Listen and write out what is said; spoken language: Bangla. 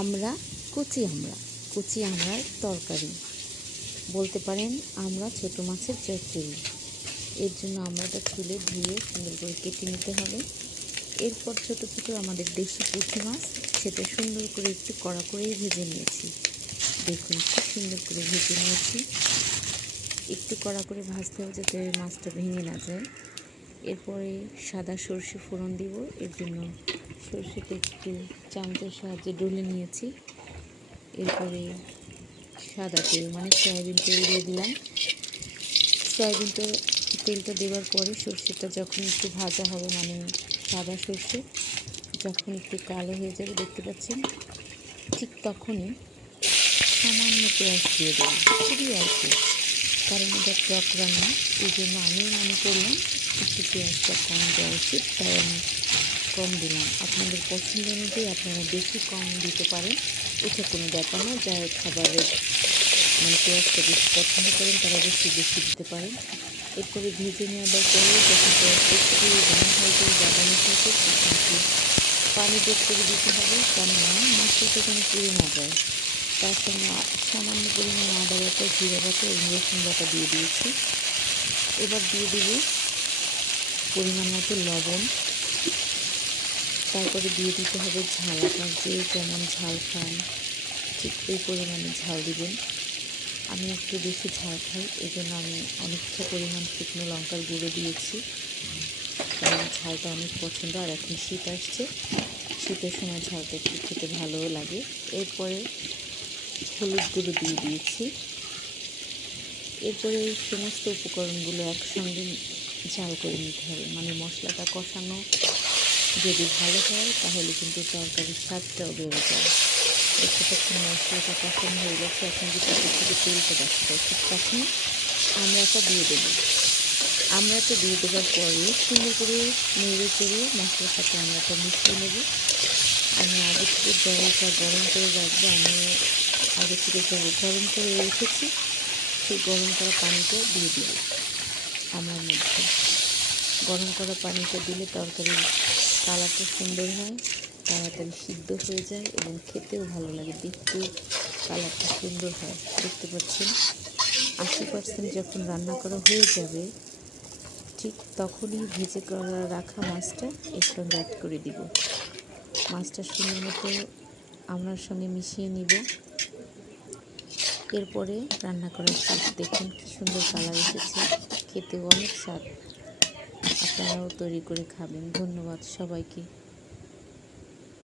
আমরা কুচি আমড়ার তরকারি বলতে পারেন, আমরা ছোটো মাছের চচ্চড়ি। এর জন্য আমড়াটা তুলে ধুয়ে সুন্দর করে কেটে নিতে হবে। এরপর ছোটো ছোটো আমাদের দেশি পুঁটি মাছ, সেটা সুন্দর করে একটু কড়া করেই ভেজে নিয়েছি। দেখুন কি সুন্দর করে ভেজে নিয়েছি। একটু কড়া করে ভাজতে হবে যাতে মাছটা ভেঙে না যায়। এরপরে সাদা সর্ষে ফোড়ন দিব। এর জন্য সর্ষেটা একটু চামচের সাহায্যে ডলে নিয়েছি। এরপরে সাদা তেল মানে সয়াবিন তেল দিয়ে দিলাম। সয়াবিন তেলটা দেওয়ার পরে সর্ষেটা যখন একটু ভাজা হবে, মানে সাদা সর্ষে যখন একটু কালো হয়ে যাবে, দেখতে পাচ্ছেন, ঠিক তখনই সামান্য পেঁয়াজ দিয়ে দেবো, খুবই অল্প, কারণ এটা টক রান্না। এই জন্য আমি মনে করলাম একটু পেঁয়াজটা কম দেওয়া উচিত, তাই আমি কম দিলাম। আপনাদের পছন্দ অনুযায়ী আপনারা বেশি কম দিতে পারেন, এটা কোনো ব্যাপার না। যারা খাবারের মানে পেঁয়াজটা বেশি পছন্দ করেন তারা বেশি দিতে পারেন। এরপরে ভেজে নেওয়ার পরে যখন পেঁয়াজটা একটু ব্রাউন হয়ে যায়, বাদামি থাকে, তখন একটু পানি যোগ করে দিতে হবে, কেননা মাছটা যেন পুড়ে না যায়। তার সঙ্গে সামান্য পরিমাণ আদা বাটা, জিরা বাটা এবং রসুন বাটা দিয়ে দিয়েছি। এবার দিয়ে দেব পরিমাণ মতো লবণ। তারপরে দিয়ে দিতে হবে ঝাল। আপনার যে যেমন ঝাল খান ঠিক এই পরিমাণে ঝাল দিবেন। আমি একটু বেশি ঝাল খাই, এই জন্য আমি অনেকটা পরিমাণ শুকনো লঙ্কার গুঁড়ো দিয়েছি, কারণ ঝালটা অনেক পছন্দ। আর এখন শীত আসছে, শীতের সময় ঝালটা একটু খেতে ভালোও লাগে। এরপরে হলুদ গুঁড়ো দিয়ে দিয়েছি। এরপরে এই সমস্ত উপকরণগুলো একসঙ্গে ঝাল করে নিতে হবে, মানে মশলাটা কষানো যদি ভালো হয় তাহলে কিন্তু তরকারির স্বাদটাও বেড়ে যায়। দেখতে পাচ্ছেন মশলাটা কষানো হয়ে গেছে। এখন যে থেকে তেলটা দেখা ঠিক তখন আমড়াটা দিয়ে দেবো। আমড়াটা দিয়ে দেওয়ার পরে সুন্দর করে নেড়ে চেড়ে মশলার সাথে আমড়াটা মিশিয়ে নেব। আমি আগে থেকে জলটা গরম করে রাখবো। আমি আগে থেকে জল গরম করে রেখেছি, সেই গরম করা পানিটা দিয়ে দিব আমড়ার মধ্যে। গরম করা পানিটা দিলে তরকারির কালারটা সুন্দর হয়, তাড়াতাড়ি সিদ্ধ হয়ে যায় এবং খেতেও ভালো লাগে, দেখতেও কালারটা সুন্দর হয়। দেখতে পাচ্ছেন 80% যখন রান্না করা হয়ে যাবে, ঠিক তখনই ভেজে করা রাখা মাছটা এর সঙ্গে অ্যাড করে দিব। মাছটা সুন্দর মতো আমড়ার সঙ্গে মিশিয়ে নিব। এরপরে রান্না করার শেষ। দেখুন কি সুন্দর কালার এসেছে, খেতেও অনেক স্বাদ। আপনারাও তৈরি করে খাবেন। ধন্যবাদ সবাইকে।